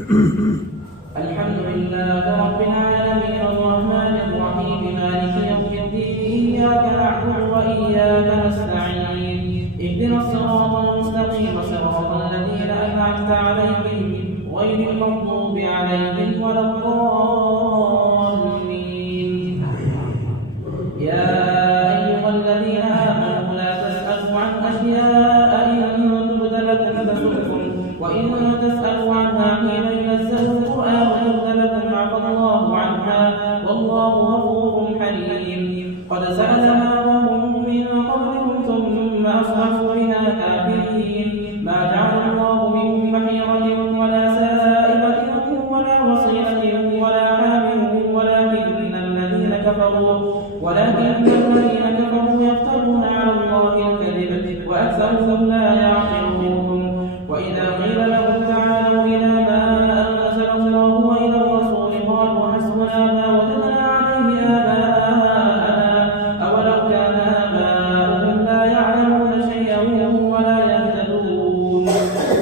الحمد لله رب العالمين الرحمن الرحيم مالك يوم الدين إياك نعبد وإياك نستعين اهدنا الصراط المستقيم صراط الذين أنعمت عليهم غير المغضوب عليهم ولا الضالين. يا أيها الذين آمنوا لا تسألوا عن أشياء إن تبد لكم تسؤكم وإن تسألوا عنها حين ينزل القرآن تبد لكم عفى الله عنها والله غفور حليم. قد سألها وهم من قبلكم ثم أصبحوا بها كافرين. ما جعل الله من بحيرة ولا سائبة ولا وصيلة ولا حامل ولكن الذين كفروا يفترون على الله الكذب وأكثرهم لا يعقلون. وإذا قيل لهم تعالوا إلى ما أنزل الله وإلى الرسول قالوا حسبنا ما وجدنا عليه آباءنا أولو كان آباؤهم لا يعلمون شيئا ولا يهتدون.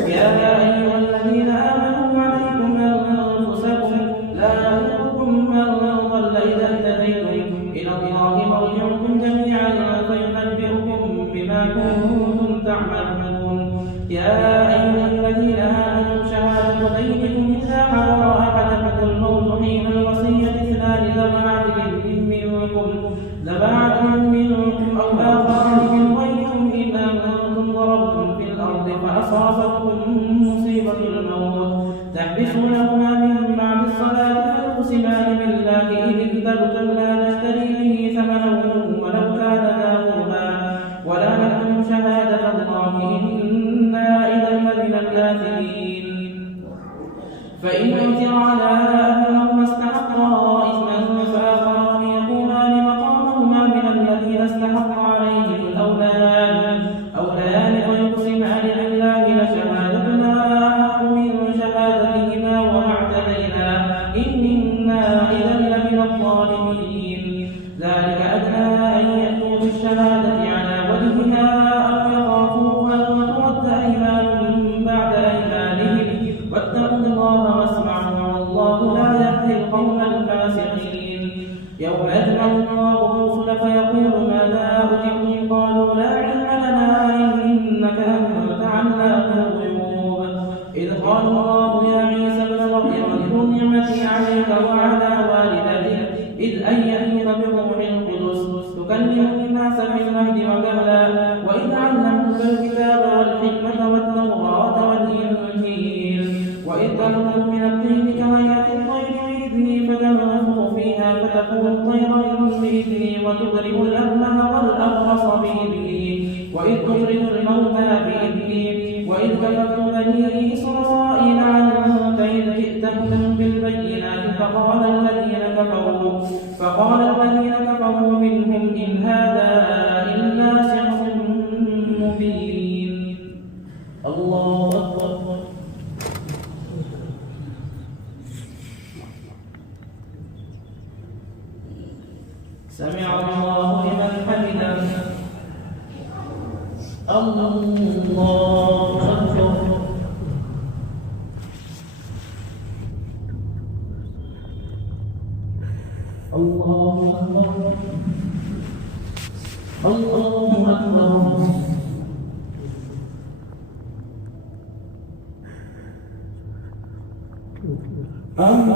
يا أيها الذين آمنوا عليكم أنفسكم لا يضركم من ضل إذا اهتديتم إلى الله مرجعكم جميعا فينبئكم بما كنتم تعملون. يا أيها الذين آمنوا شهادة بينكم إذا حضر أحدكم الموت حين الوصية اثنان ذوي عدل منكم أو آخران من غيركم إن أنتم ضربتم في الأرض فأصابتكم مصيبة الموت تحبسونهما من بعد الصلاة فيقسمان بالله إن ارتبتم لا نشتري به ثمنا ولو كان ذا قربى ولا نكتم شهادة الله إنا إذا لمن الآثمين. فإن عثر على أنهما استحقا إثما فآخران يقومان مقامهما من الذين استحق عليهم الأوليان ويقسمان بالله لشهادتنا أحق من شهادتهما وما اعتدينا إنا إذا لمن الظالمين. ذلك أدنى أن يأتوا بالشهادة على وجهها أو يخافوا أن ترد أيمان بعد أيمانهم واتقوا الله واسمعوا والله لا يهدي القوم الفاسقين. يوم يجمع الله الرسل فيقول ماذا أجبتم قالوا لا علم لنا إنك أنت علام الغيوب. إذ قال الله يا عيسى ابن مريم اذكر نعمتي عليك وعلى والدتك إذ أيدتك بروح القدس تكلم الناس في المهد وكهلا وإذ علمتك الكتاب والحكمة والتوراة والإنجيل وإذ تخلق من الطين كهيئة الطير بإذني فتنفخ فيها فتكون طيرا بإذني وتبرئ الأكمه والأبرص بإذني وإذ تخرج الموتى بإذني وإذ كفرت بني إسرائيل عنك إذ جئتهم بالبينات فقال الذين كفروا منهم إن هذا إلا سحر مبين. الله أكبر. سمع الله لمن حمده. الله أكبر. الله أكبر. الله أكبر.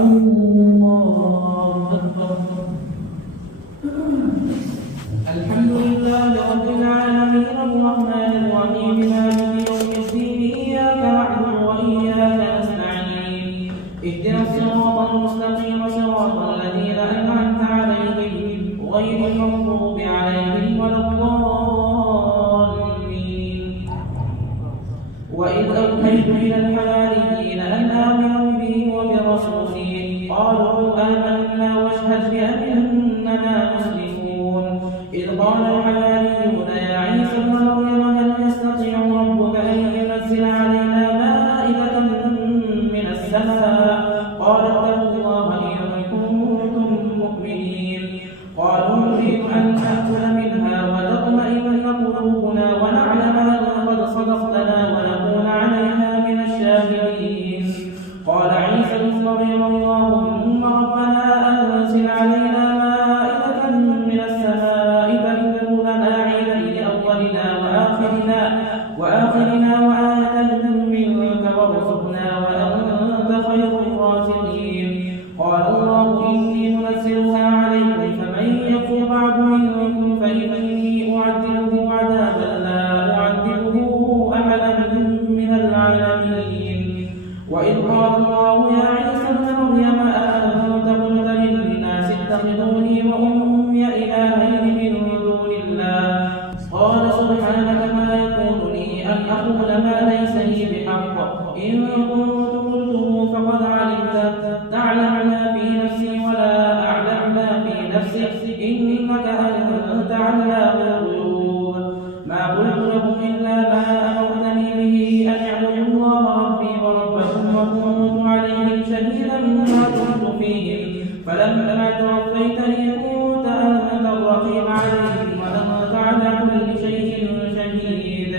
الله أكبر. الحمد لله رب العالمين الرحمن الرحيم مالك يوم الدين إياك نعبد وإياك نستعين اهدنا الصراط المستقيم صراط الذين أنعمت عليهم غير المغضوب عليهم ولا الضالين. وإذ أوحيت إلى الحواريين أن آمنوا بي وبرسوله قالوا آمنا واشهد بأننا مسلمون. إذ قال الحواريون يا عيسى ابن مريم هل يستطيع ربك أن ينزل علينا مائدة من السماء قال اتقوا الله إن كنتم مؤمنين. قالوا نريد أن نأكل منها وتطمئن قلوبنا ونعلم أن قد صدقتنا ونكون عليها من الشاهدين. قال الحسنى وأنت خير الرازقين. قال الله إني منزلها عليكم فمن يكفر بعد منكم فإني أعذبه عذابا لا أعذبه أحدا من العالمين. وإذ قال الله يا عيسى ابن مريم أأنت قلت للناس اتخذوني وأمي إلهين من دون الله قال سبحانك ما يكون لي أن أقول ما ليس لي بحق إن كنت قلته فقد علمت تعلم ما في نفسي ولا أعلم ما في نفسك إنك أنت علام الغيوب. ما قلت لهم إلا ما أمرتني به أن اعبدوا الله ربي وربكم وكنت عليهم شهيدا ما كنت فيهم فلما توفيتني كنت أنت الرقيب عليهم وأنت على كل شيء شهيد.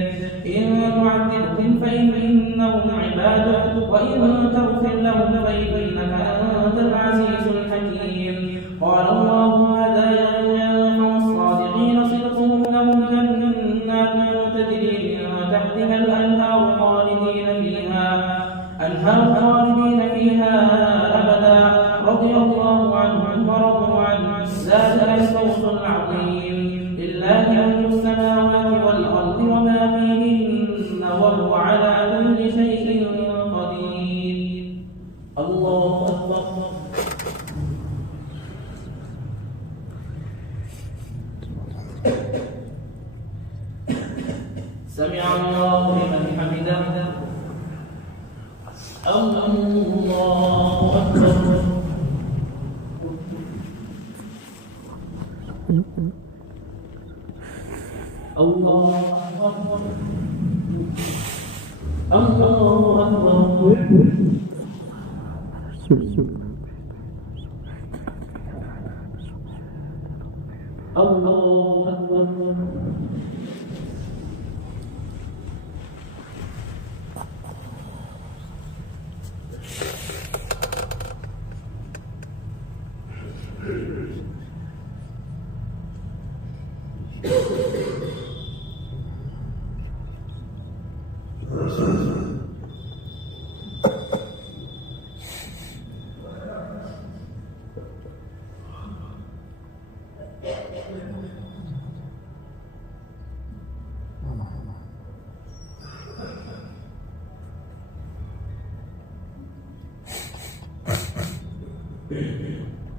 إن تعذبهم فإنهم عبادك وإن تغفر لهم فإنك أنت العزيز الحكيم. قال الله هذا ينفع الصادقين صدقهم لهم جنات تجري من تحتها الأنهار خالدين فيها أبدا رضي الله عنهم ورضوا عنه ذلك الفوز العظيم. لله ملك السماوات والأرض وما فيهن وهو على كل شيء قدير. الله أكبر. سمع الله لمن حمده. الله أكبر. الله أكبر. الله أكبر. الله أكبر.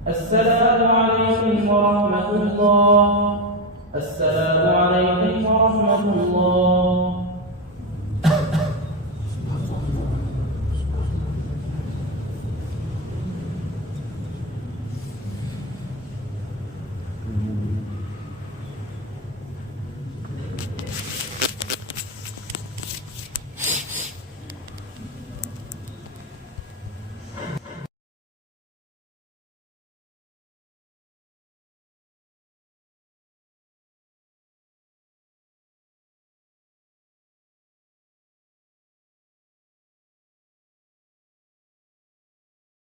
السلام عليكم ورحمة الله. السلام عليكم ورحمة الله.